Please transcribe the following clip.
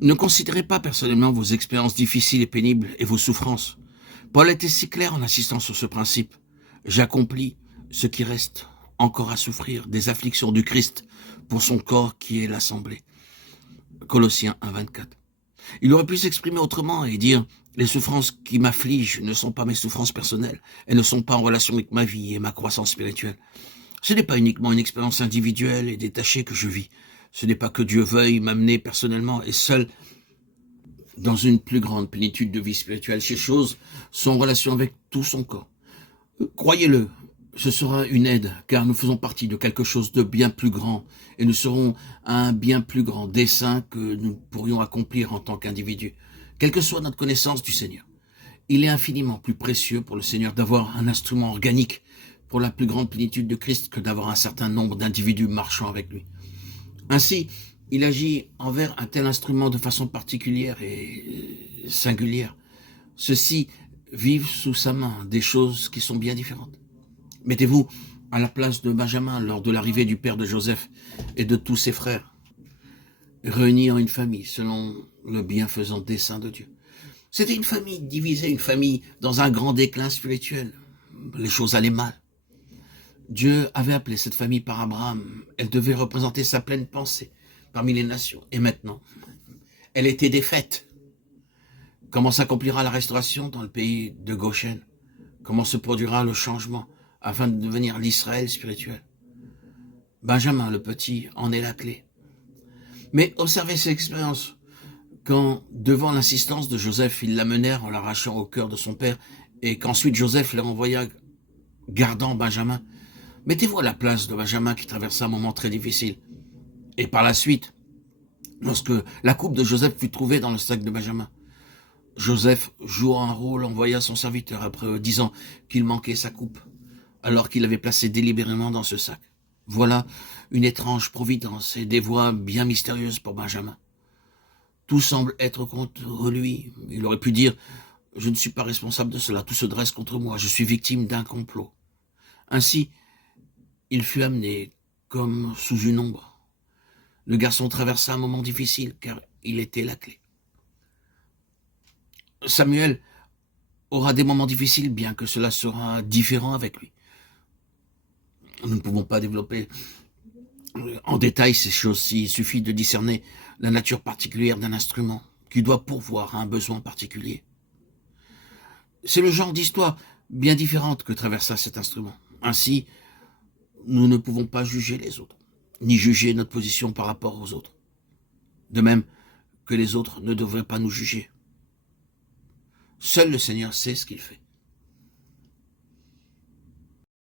Ne considérez pas personnellement vos expériences difficiles et pénibles et vos souffrances. Paul était si clair en insistant sur ce principe. J'accomplis ce qui reste encore à souffrir des afflictions du Christ pour son corps qui est l'assemblée. Colossiens 1, 24. Il aurait pu s'exprimer autrement et dire « Les souffrances qui m'affligent ne sont pas mes souffrances personnelles, elles ne sont pas en relation avec ma vie et ma croissance spirituelle. Ce n'est pas uniquement une expérience individuelle et détachée que je vis. Ce n'est pas que Dieu veuille m'amener personnellement et seul dans une plus grande plénitude de vie spirituelle. Ces choses sont en relation avec tout son corps. Croyez-le, ce sera une aide, car nous faisons partie de quelque chose de bien plus grand, et nous serons un bien plus grand dessein que nous pourrions accomplir en tant qu'individus, quelle que soit notre connaissance du Seigneur. Il est infiniment plus précieux pour le Seigneur d'avoir un instrument organique pour la plus grande plénitude de Christ que d'avoir un certain nombre d'individus marchant avec lui. Ainsi, il agit envers un tel instrument de façon particulière et singulière. Ceux-ci vivent sous sa main des choses qui sont bien différentes. Mettez-vous à la place de Benjamin lors de l'arrivée du père de Joseph et de tous ses frères, réunis en une famille selon le bienfaisant dessein de Dieu. C'était une famille divisée, une famille dans un grand déclin spirituel. Les choses allaient mal. Dieu avait appelé cette famille par Abraham. Elle devait représenter sa pleine pensée parmi les nations. Et maintenant, elle était défaite. Comment s'accomplira la restauration dans le pays de Goshen? Comment se produira le changement afin de devenir l'Israël spirituel? Benjamin, le petit, en est la clé. Mais observez cette expérience. Quand, devant l'insistance de Joseph, ils l'amenèrent en l'arrachant au cœur de son père, et qu'ensuite Joseph les renvoya gardant Benjamin, mettez-vous à la place de Benjamin qui traversait un moment très difficile. Et par la suite, lorsque la coupe de Joseph fut trouvée dans le sac de Benjamin, Joseph joua un rôle, envoya son serviteur après eux, disant qu'il manquait sa coupe, alors qu'il l'avait placée délibérément dans ce sac. Voilà une étrange providence et des voies bien mystérieuses pour Benjamin. Tout semble être contre lui. Il aurait pu dire « Je ne suis pas responsable de cela, tout se dresse contre moi, je suis victime d'un complot. » Ainsi, il fut amené comme sous une ombre. Le garçon traversa un moment difficile, car il était la clé. Samuel aura des moments difficiles, bien que cela sera différent avec lui. Nous ne pouvons pas développer en détail ces choses-ci. Il suffit de discerner la nature particulière d'un instrument qui doit pourvoir à un besoin particulier. C'est le genre d'histoire bien différente que traversa cet instrument. Ainsi, nous ne pouvons pas juger les autres, ni juger notre position par rapport aux autres. De même que les autres ne devraient pas nous juger. Seul le Seigneur sait ce qu'il fait.